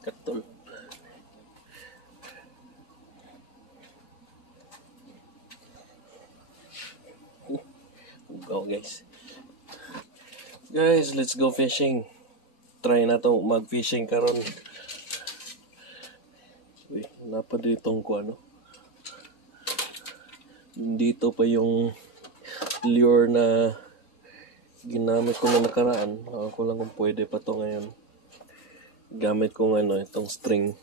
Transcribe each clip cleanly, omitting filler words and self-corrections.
Katol. Go guys. Guys, let's go fishing. Try na to mag-fishing karon. Uy, napa ditong ko ano. Dito pa yung lure na ginamit ko na nakaraan. Ako lang kung pwede pa to ngayon. Gamit ko ano, itong string.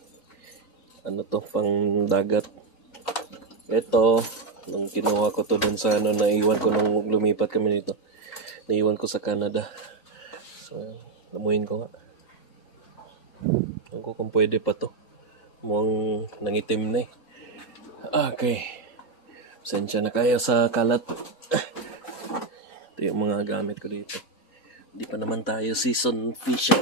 Ano to, pang dagat. Ito, nung kinuha ko to dun sa ano, naiwan ko nung lumipat kami dito. Naiwan ko sa Canada. So, namuhin ko nga. Ako kung pwede pa to. Mukhang nangitim na eh. Okay. Sensya na kayo sa kalat. Ito yung mga gamit ko dito. Hindi pa naman tayo season fisher.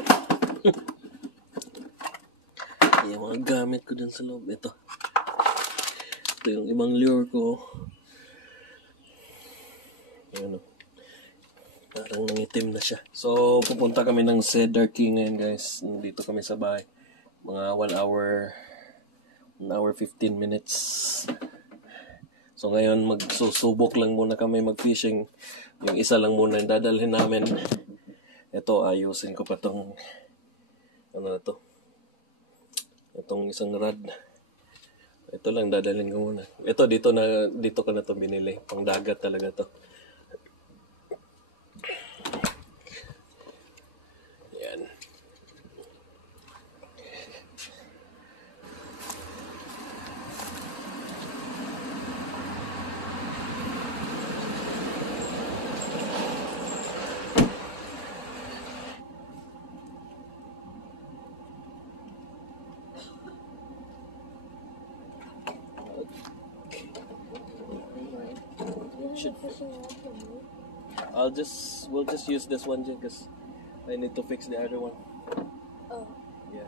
Yung mga gamit ko dun sa loob. Ito yung ibang lure ko. Ayan o. Parang nangitim na siya. So, pupunta kami ng Cedar Key ngayon guys. Dito kami sa bahay. Mga 1 hour 15 minutes. So ngayon magsusubok lang muna kami mag-fishing. Yung isa lang muna yung dadalhin namin. Ito, ayusin ko pa tong ano na to. Itong isang rod. Ito lang dadalhin ko muna. Ito dito ko na to binili. Pang dagat talaga to. Yan. We'll just use this one because I need to fix the other one. Oh. Yeah.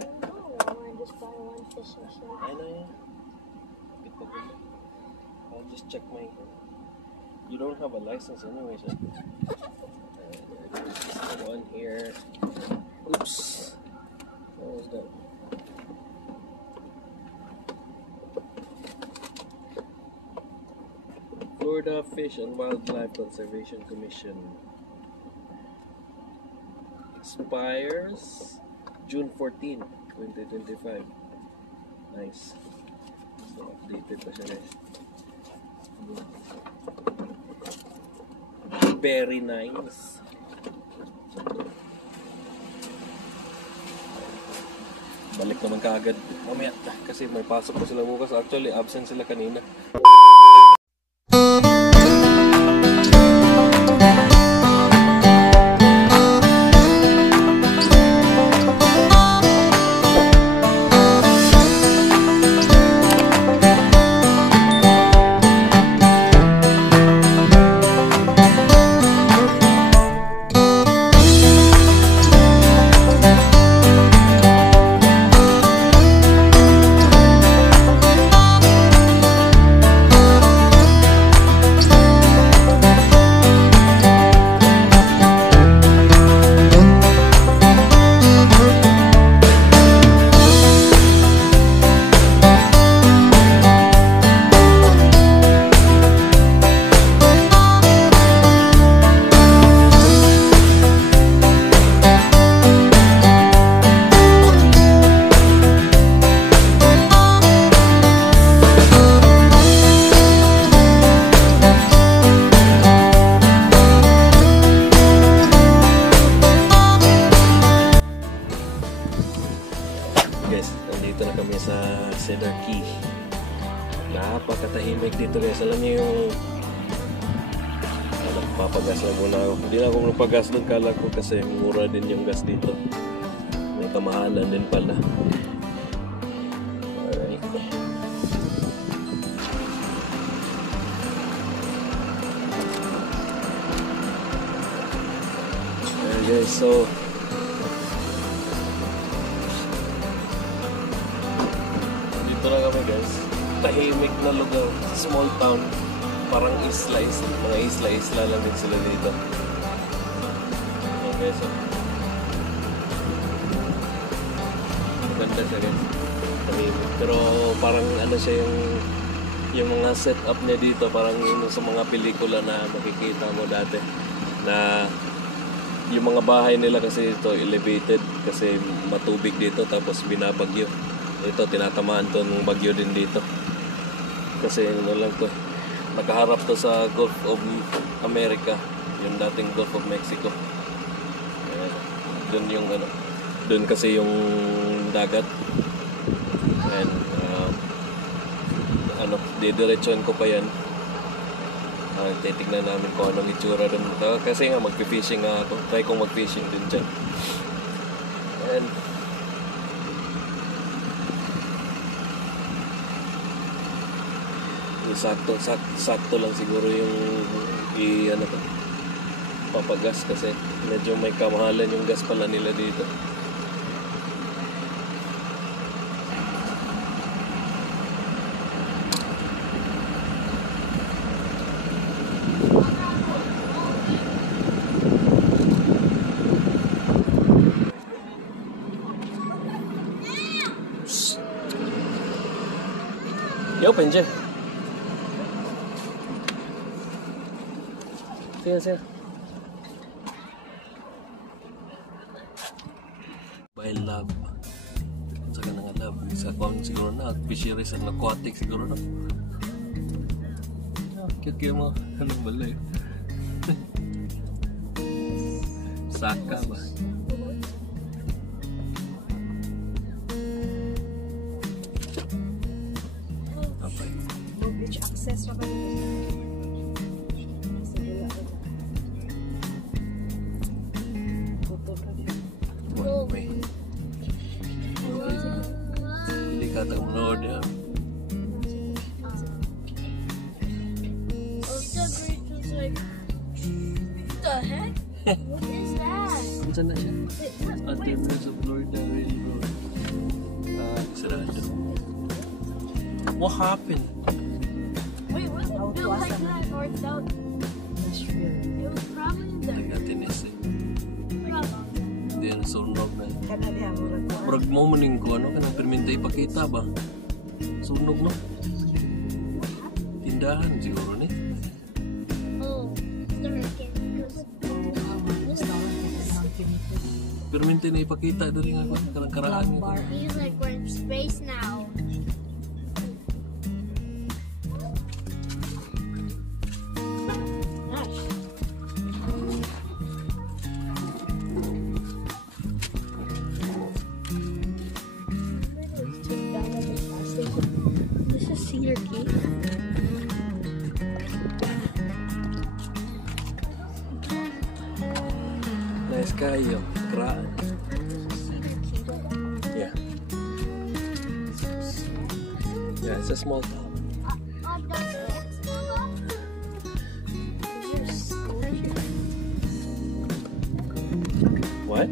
I want to just buy one fishing ship. I know. I'll just check my. You don't have a license anyway, so. There's one here. Oops. What was that? Florida Fish and Wildlife Conservation Commission. Expires June 14, 2025. Nice. So updated pa siya guys. Very nice. Balik naman kaagad mamaya kasi may pasok ko sila bukas. Actually absent sila kanina. Cedar Key. Napakatahimik dito guys. Alam niyo yung papagas lang muna ako. Hindi na ako nagpagas doon. Kala ko kasi mura din yung gas dito. May kamahalan din pala. Alright. Alright guys, so na kami guys, tahimik na lugar, small town, parang isla, mga isla lang din sila dito. Okay, so maganda siya guys. Tahimik. Pero parang ano siya yung mga setup niya dito, parang yung sa mga pelikula na makikita mo dati na yung mga bahay nila kasi ito elevated kasi matubig dito tapos binabagyo. Ito tinatamaan to ng bagyo din dito. Kasi ano lang to, nakaharap to sa Gulf of America, yung dating Gulf of Mexico. Ayan. Doon yung ano, doon kasi yung dagat. And ano, didiretsuhan ko pa yan. Titignan namin kung anong itsura doon. Kasi nga mag-fishing nga ako. Try kong mag-fishing din dyan. And sakto lang siguro yung ano to, papagas kasi medyo may kamahalan yung gas pala nila dito. I-open dyan. Sige. By lab. Saka nga lab. Isa kong siguro na. Fisheries and aquatic siguro na. Cute kayo mo. Anong balay? Saka ba? Okay. Beach access na ba dito? May hindi ka tang manood yan. What the heck? What is that? Saan na siya? Until sa Florida Railroad. Sarado. What happened? Wait, was it built like that or it's out? It was probably there. Taga-tinis eh. Probably. Hindi yan sunog na. Prag mo maning ko, ano ka ng perminta ipakita ba? Sunog no? Tindahan siguro ni. Oh, the hurricane. Perminta na ipakita doon nga ko, karang-karaan nito. Feels like we're in space now. This is Cedar Key. Nice kayo, karaan. Yeah. Yeah, it's a small town. What?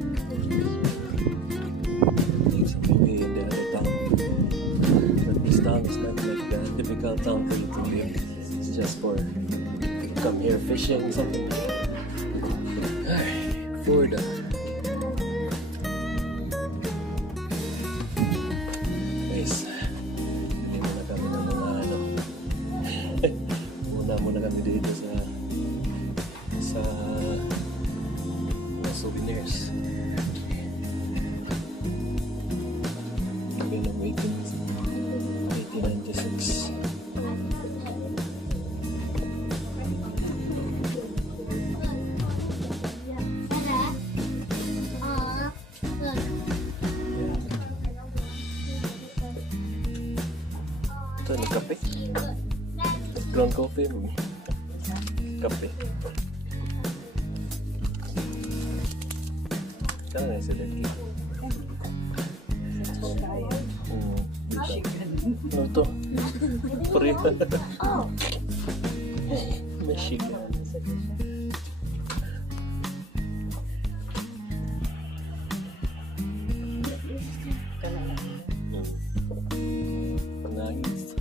Maybe in the other town. But this town is not like a typical town for you to live. It's just for come here fishing something. Florida. Guys, hindi muna kami ng mga ano. Muna kami dito sa mga souvenirs. Ganun 1896. Ito, nagkape. Ground coffee. Kape. Kaya nga sila dito. Ano to? Korea. Michigan. Nice.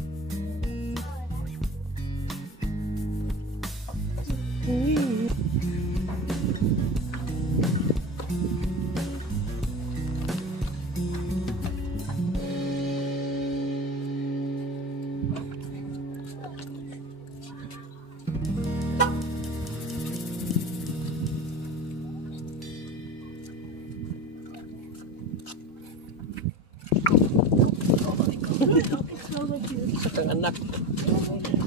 Isa kang anak.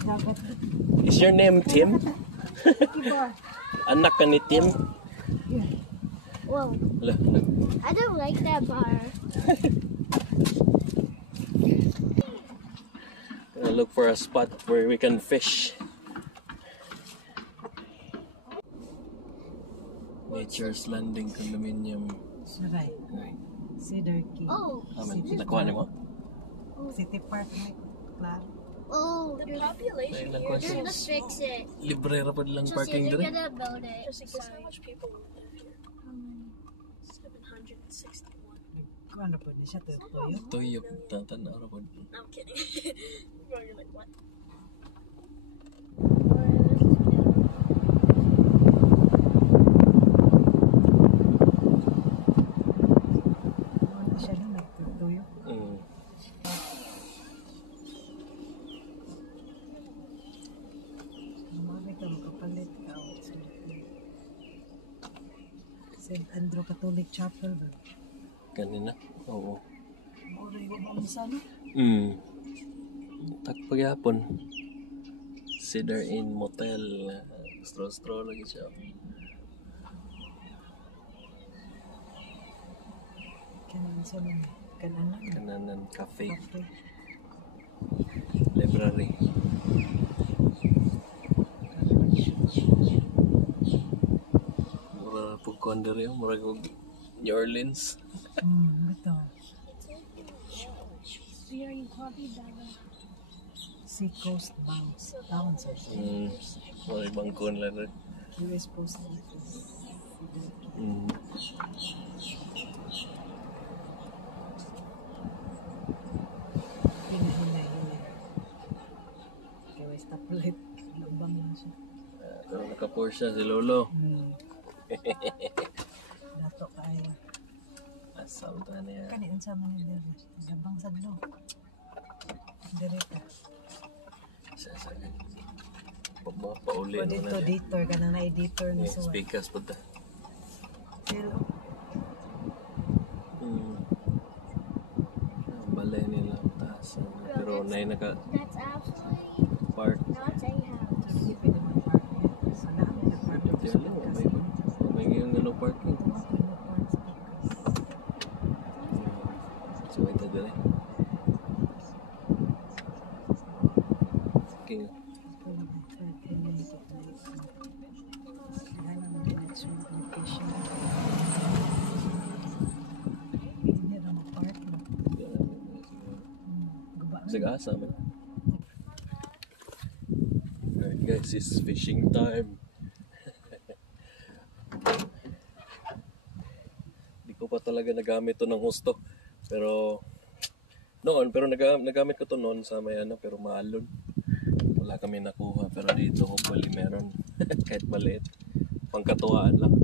Dapat Is your name Tim? Anak ka ni Tim? Whoa, Lah, I don't like that bar. look for a spot where we can fish. Nature's Landing Condominium. Right. Cedar Key. Oh, Nakuha niyo mo? City Park may klaro. oh, The population Ayun lang here, they're question. gonna fix it. Libre ra pod lang Just parking they're dire. gonna build it. just guess how much people live here. 761. Kung ano po di siya tuyo. Tuyok tatanaw ra pod. No, I'm kidding. You're like, what? Ano siya na nagtutuyo. Mm. Mami ka makapalit ka. St. Andrew Catholic Chapel ba? Kanina. Oo. Oray ko ba sana? Tagpagyapon. Cedar Inn Motel. Stro lagi siya. Kanan sa mga kananan. Kananan cafe. Cafe. Library. Mura po kondere yun. Mura ko New Orleans. Ito. Seacoast Bounce. Town sa Mura ibang kon lang rin. US Post Office. Hinahinay. Kaya may stoplight. Lambang na siya. Pero naka-Porsche si Lolo. Dato kaya. Asal ta niya. Kaniun sa mga nila. Lambang sa lo. Direta. Pauli O dito, detour. Kanang na-editor na suwa. Speakers po ta. Hello. Balay nila ang taas. Pero na naka That's absolutely park. not a house. Hindi pwede mag-park yan. Sa namin nag-park yung Kaya lang, may ngayon ano parking. So ito dali. Okay. Sige-asa man. Alright guys, it's fishing time. Di ko pa talaga nagamit to ng husto. Pero nagamit ko to noon sa may pero maalon. Wala kami nakuha, pero dito hopefully meron. Kahit maliit. Pangkatuwaan lang.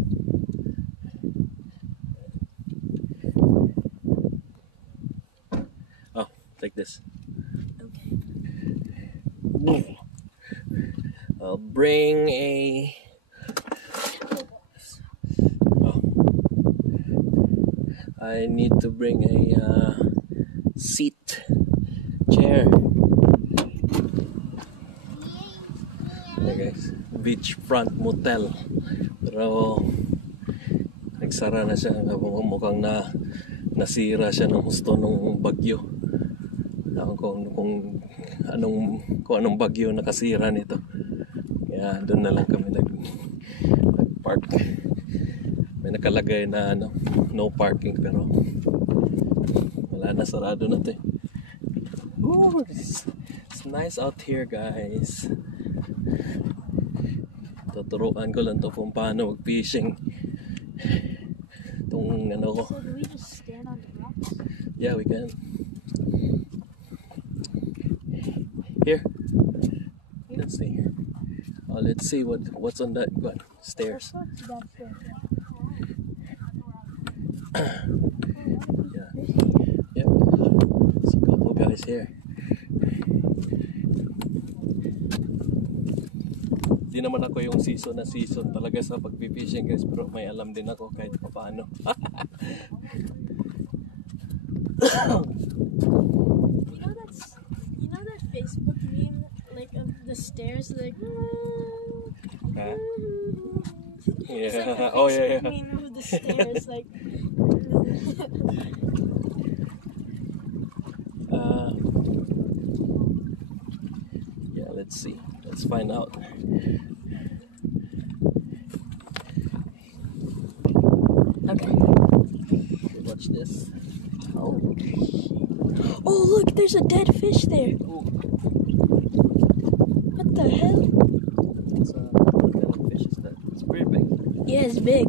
Oh, take this. I'll bring a I need to bring a seat chair. Okay guys, beachfront motel. Pero nagsara na siya, mukhang nasira siya ng husto ng bagyo. Kung anong bagyo nakasira nito. Kaya doon na lang kami nag-park. May nakalagay na no parking, pero wala na, sarado na to. Ooh, it's nice out here guys. Tuturuan ko lang to kung paano mag-fishing. Itong ko. So do we just stand on the rocks? Yeah, we can. Here. Let's see here. Let's see what's on that stairs. That's good. Yeah. Yep. There's a couple guys here. Di naman ako yung season talaga sa pag-fishing guys, pero may alam din ako kahit paano. You know that stairs. Like, Yeah, let's see. Let's find out. Okay. Watch this. Oh. Oh, look, there's a dead fish there. Oh, What the hell? it's what kind of fish is that? It's pretty big. Yeah, it's big.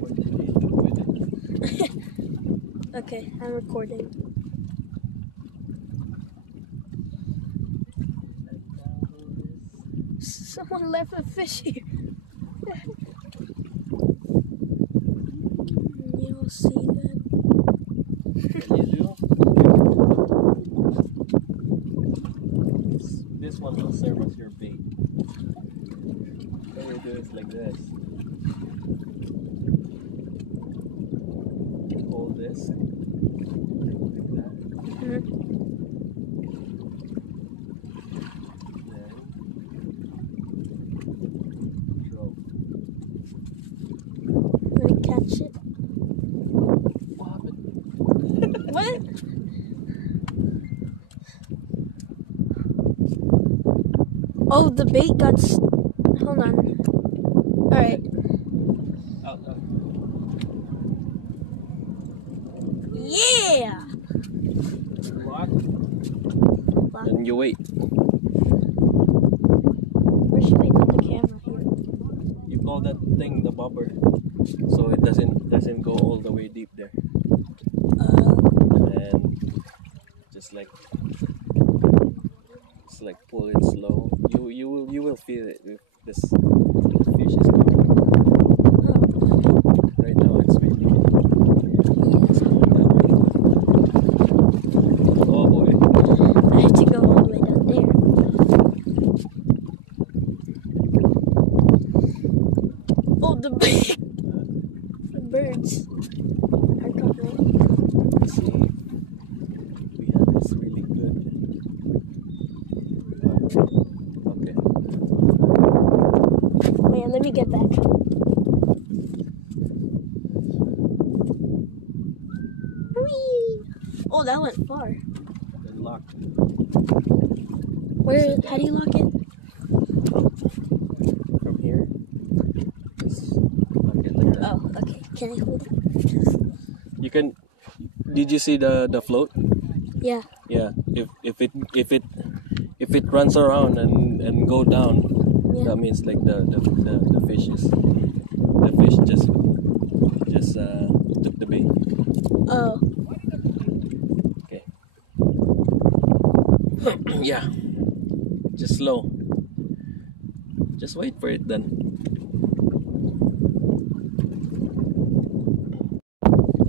What did they do with it? Okay, I'm recording. Someone left a fish here. You'll see that. What you do? This one will serve as your bait. What you do is like this. Hold this. Like that. Mhm. Then throw. Let me catch it. What happened? What? Oh, the bait got. Hold on. Alright. Out, out. Yeah! Lock. Lock. And you wait. Where should I put the camera here? You call that thing the bobber, so it doesn't go all the way deep there. And just like pull it slow. You will feel it if the fish is coming. Right now it's windy. It's going that way. Oh boy. I have to go all the way down there. Oh, the birds are coming. Let's see. We have this really good. Okay. Wait, let me get back. Whee! Oh, that went far. Then lock. Where? How do you lock it? From here. Just lock it like that. Oh, okay. Can I hold it? You can. Did you see the float? Yeah. Yeah. If it runs around and go down, Yeah. that means like the fish just took the bait. Oh. Okay. Yeah. Just slow. Just wait for it then.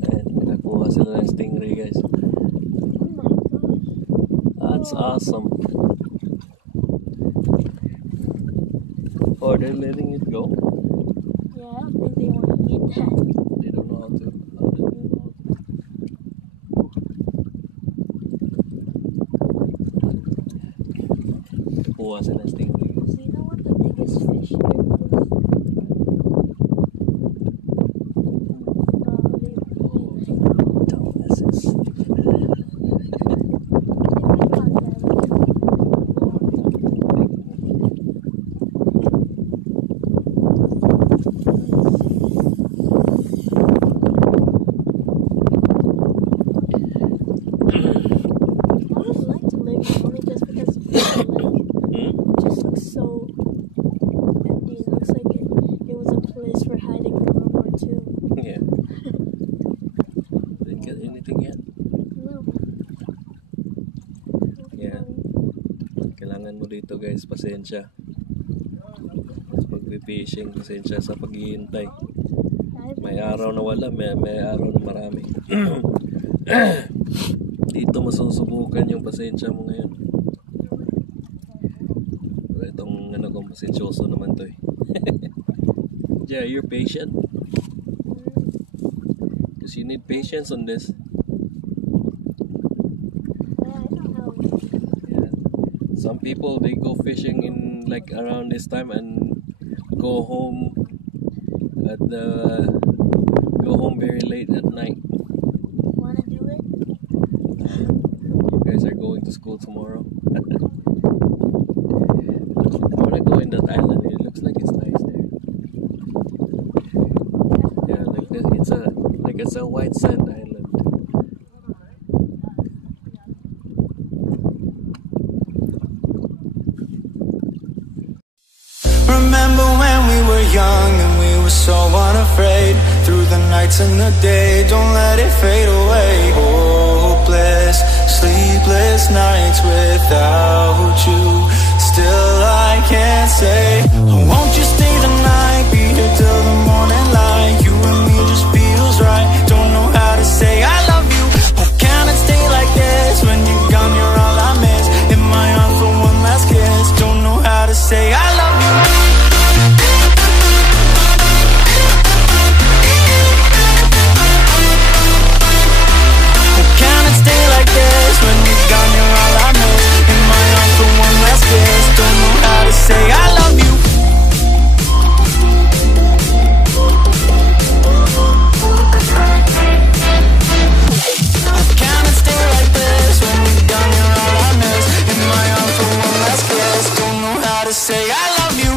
Ayan, nakakuha sila ng stingray, guys. Oh my gosh. That's awesome. Oh, they're letting it go? Yeah, I don't think they want to eat that. They don't know how to. Kuha sila ng stingray, guys. Do you know what the biggest fish here is? Dumbasses. I would like to live here only just because of it just looks so empty. It looks like it was a place for hiding in World War II. Yeah. Didn't get anything yet? No. Yeah. Kailangan mo dito, guys, pasensya. Sa pag-fishing, pasensya sa paghihintay. May araw na wala, may araw na marami. Dito masusubukan yung pasensya mo ngayon. Pero itong ano kong pasensyoso naman to eh. Yeah, you're patient. Because you need patience on this. I don't know. Yeah. Some people, they go fishing in like around this time and go home at the go home very late at night. Wanna do it? You guys are going to school tomorrow. I wanna go in that island. It looks like it's nice there. Yeah, like this, it's a white sand island. Remember when we were young and we were so unafraid. Through the nights and the day, don't let it fade away. Hopeless, sleepless nights without you. Still I can't say, won't you stay the night? Be here till the morning light. You and me just feels right. Don't know how to say I love you. How can it stay like this? When you're gone, you're all I miss. In my arms for one last kiss. Don't know how to say I love you. When you're gone, you're all I miss. In my arms for one last kiss. Don't know how to say I love you. I cannot stay like this. When you're gone, you're all I miss. In my arms for one last kiss. Don't know how to say I love you.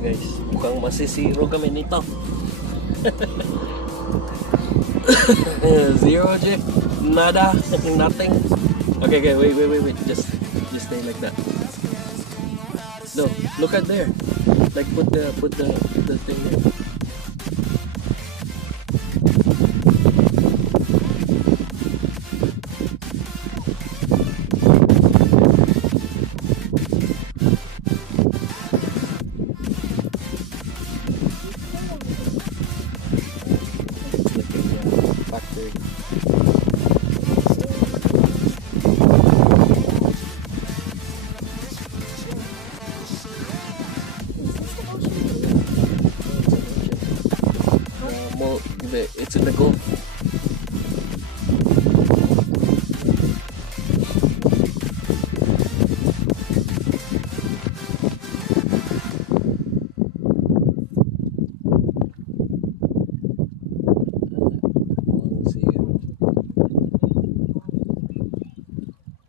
Guys, mukhang masisiro kami nito. Zero, Jeff. Nada. Nothing. Okay, wait. Just stay like that. No, look at there. Like put the thing there. It's in the Gulf.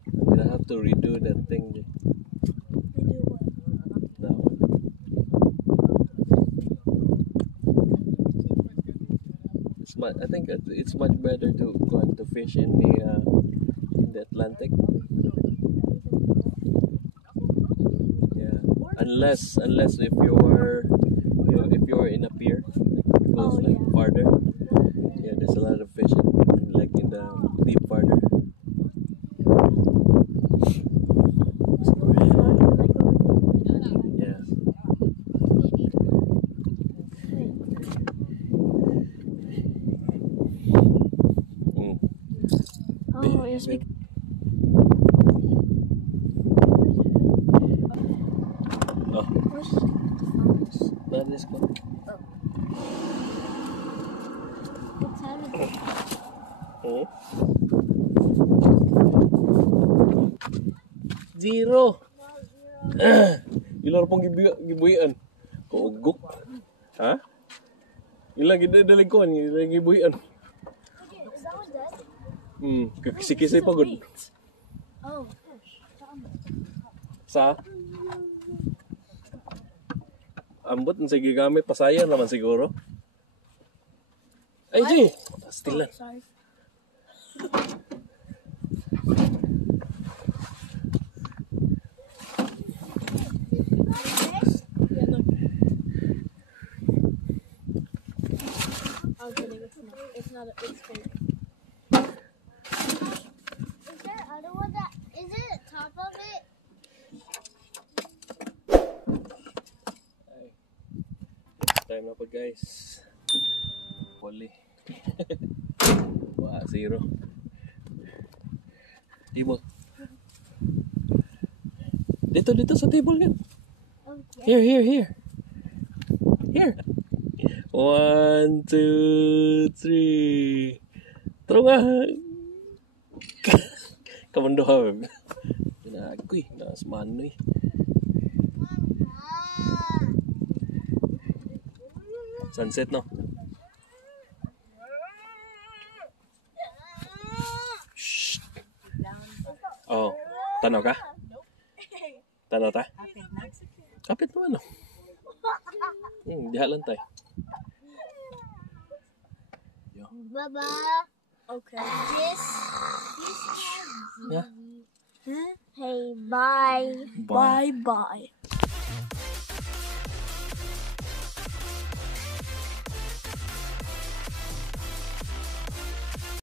I'm gonna have to redo that thing. I think it's much better to go and to fish in the Atlantic. Yeah, unless if you're in a pier, like it goes like farther. Yeah, there's a lot of fish like in the deep farther. Yeah. Oh, yes, Not this one. what time is it? Zero. Ilang pong gibuyan? Kaugok. Ha? Ilang gidadaligkuhan, ilang gibuyan. Is that one dead? Kakisi-kisi pa good. Oh, Sa? Ambot, sige gamit, pasayang naman siguro. Ay, Jay! Still lang. Sorry. Yeah, look. I'm kidding. It's not. It's not. It's fake. Is there other one that is it top of it? Time na po guys. Wali. 0. Table. Dito sa table yan. Okay. Here. Here. 1, 2, 3. Taro nga. Kamandohan. Pinagoy. Nasmanoy. Sunset, no? Shh. Oh, tanaw ka? Tanaw ta? Kapit mo ano? Diha lang tayo. Baba. Okay. This. Yeah. Hey, bye. Bye bye.